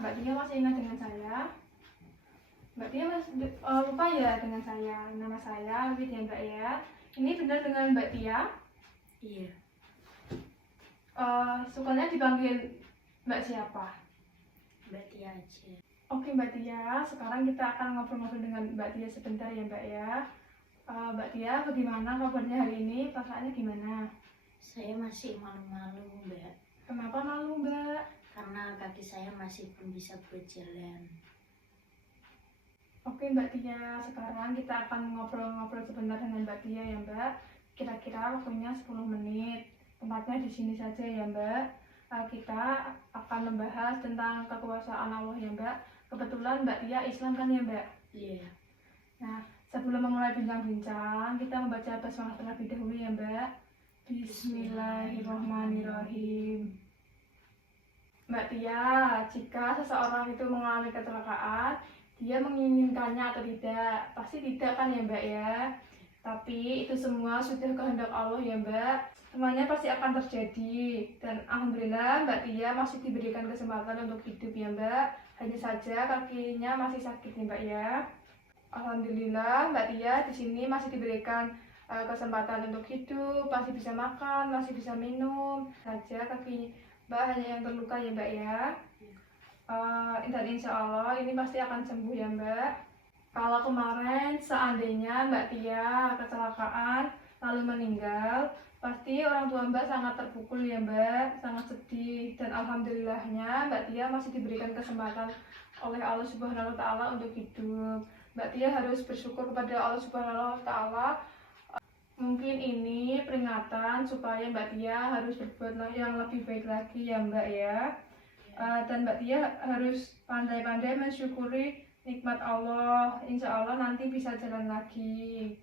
Mbak Tia masih ingat dengan saya? Mbak Tia lupa ya dengan saya. Nama saya Wid ya Mbak ya. Ini benar dengan Mbak Tia? Iya. Sukanya dipanggil Mbak siapa? Mbak Tia aja. Oke Mbak Tia, sekarang kita akan ngobrol-ngobrol dengan Mbak Tia sebentar ya Mbak ya. Mbak Tia, bagaimana kabarnya hari ini? Perasaannya gimana? Saya masih malu-malu, Mbak. Kenapa malu Mbak? Karena kaki saya masih belum bisa berjalan. Oke Mbak Tia, sekarang kita akan ngobrol-ngobrol sebentar dengan Mbak Tia ya Mbak. Kira-kira waktunya 10 menit. Tempatnya di sini saja ya Mbak. Kita akan membahas tentang kekuasaan Allah ya Mbak. Kebetulan Mbak Tia Islam kan ya Mbak? Iya. Nah, sebelum memulai bincang-bincang, kita membaca basmalah terlebih dahulu ya Mbak. Bismillahirrahmanirrahim. Mbak Tia, jika seseorang itu mengalami kecelakaan, dia menginginkannya atau tidak? Pasti tidak kan ya Mbak ya? Tapi itu semua sudah kehendak Allah ya Mbak. Semuanya pasti akan terjadi. Dan alhamdulillah Mbak Tia masih diberikan kesempatan untuk hidup ya Mbak. Hanya saja kakinya masih sakit ya Mbak ya. Alhamdulillah Mbak Tia di sini masih diberikan kesempatan untuk hidup, masih bisa makan, masih bisa minum. Saja kaki Mbak hanya yang terluka ya Mbak ya. Dan insya Allah ini pasti akan sembuh ya Mbak. Kalau kemarin seandainya Mbak Tia kecelakaan lalu meninggal, pasti orang tua Mbak sangat terpukul ya Mbak, sangat sedih. Dan alhamdulillahnya Mbak Tia masih diberikan kesempatan oleh Allah Subhanahu wa Ta'ala untuk hidup. Mbak Tia harus bersyukur kepada Allah Subhanahu wa Ta'ala. Mungkin ini peringatan supaya Mbak Tia harus berbuat yang lebih baik lagi ya Mbak ya. Dan Mbak Tia harus pandai-pandai mensyukuri nikmat Allah. Insya Allah nanti bisa jalan lagi.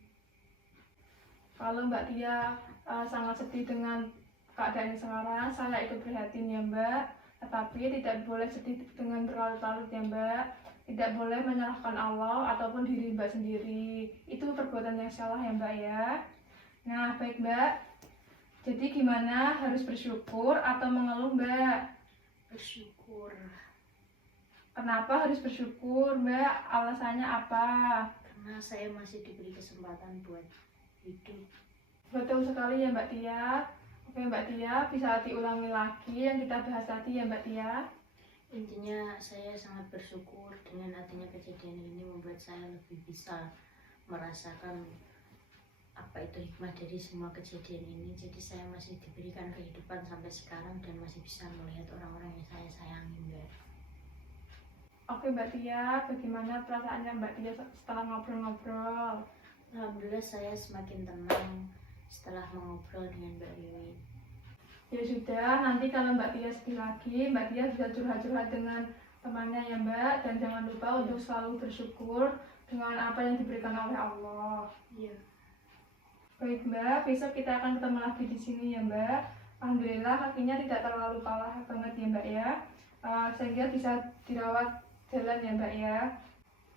Kalau Mbak Tia sangat sedih dengan keadaan sekarang, saya ikut prihatin ya Mbak. Tetapi tidak boleh sedih dengan berlarut-larut ya Mbak. Tidak boleh menyalahkan Allah ataupun diri Mbak sendiri. Itu perbuatan yang salah ya Mbak ya. Nah baik Mbak, jadi gimana, harus bersyukur atau mengeluh Mbak? Bersyukur. Kenapa harus bersyukur Mbak? Alasannya apa? Karena saya masih diberi kesempatan buat hidup. Betul sekali ya Mbak Tia. Oke Mbak Tia, bisa diulangi lagi yang kita bahas tadi ya Mbak Tia. Intinya saya sangat bersyukur dengan adanya kejadian ini membuat saya lebih bisa merasakan apa itu hikmah dari semua kejadian ini. Jadi saya masih diberikan kehidupan sampai sekarang dan masih bisa melihat orang-orang yang saya sayangi Mbak. Oke Mbak Tia, bagaimana perasaannya Mbak Tia setelah ngobrol-ngobrol? Alhamdulillah saya semakin tenang setelah mengobrol dengan Mbak Wiwi. Ya sudah, nanti kalau Mbak Tia sedih lagi, Mbak Tia bisa curhat-curhat dengan temannya ya Mbak. Dan jangan lupa untuk selalu bersyukur dengan apa yang diberikan oleh Allah. Iya. Baik Mbak, besok kita akan ketemu lagi di sini ya Mbak. Alhamdulillah kakinya tidak terlalu parah banget ya Mbak ya. Sehingga bisa dirawat jalan ya Mbak ya.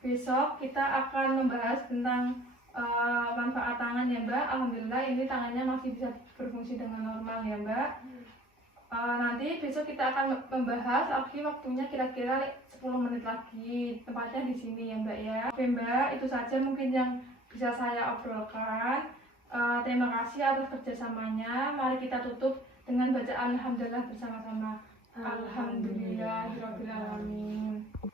Besok kita akan membahas tentang manfaat tangan ya Mbak. Alhamdulillah ini tangannya masih bisa berfungsi dengan normal ya Mbak. Nanti besok kita akan membahas lagi, waktunya kira-kira 10 menit lagi. Tempatnya di sini ya Mbak ya. Oke Mbak, itu saja mungkin yang bisa saya obrolkan. Terima kasih atas kerjasamanya. Mari kita tutup dengan bacaan alhamdulillah bersama-sama. Alhamdulillah.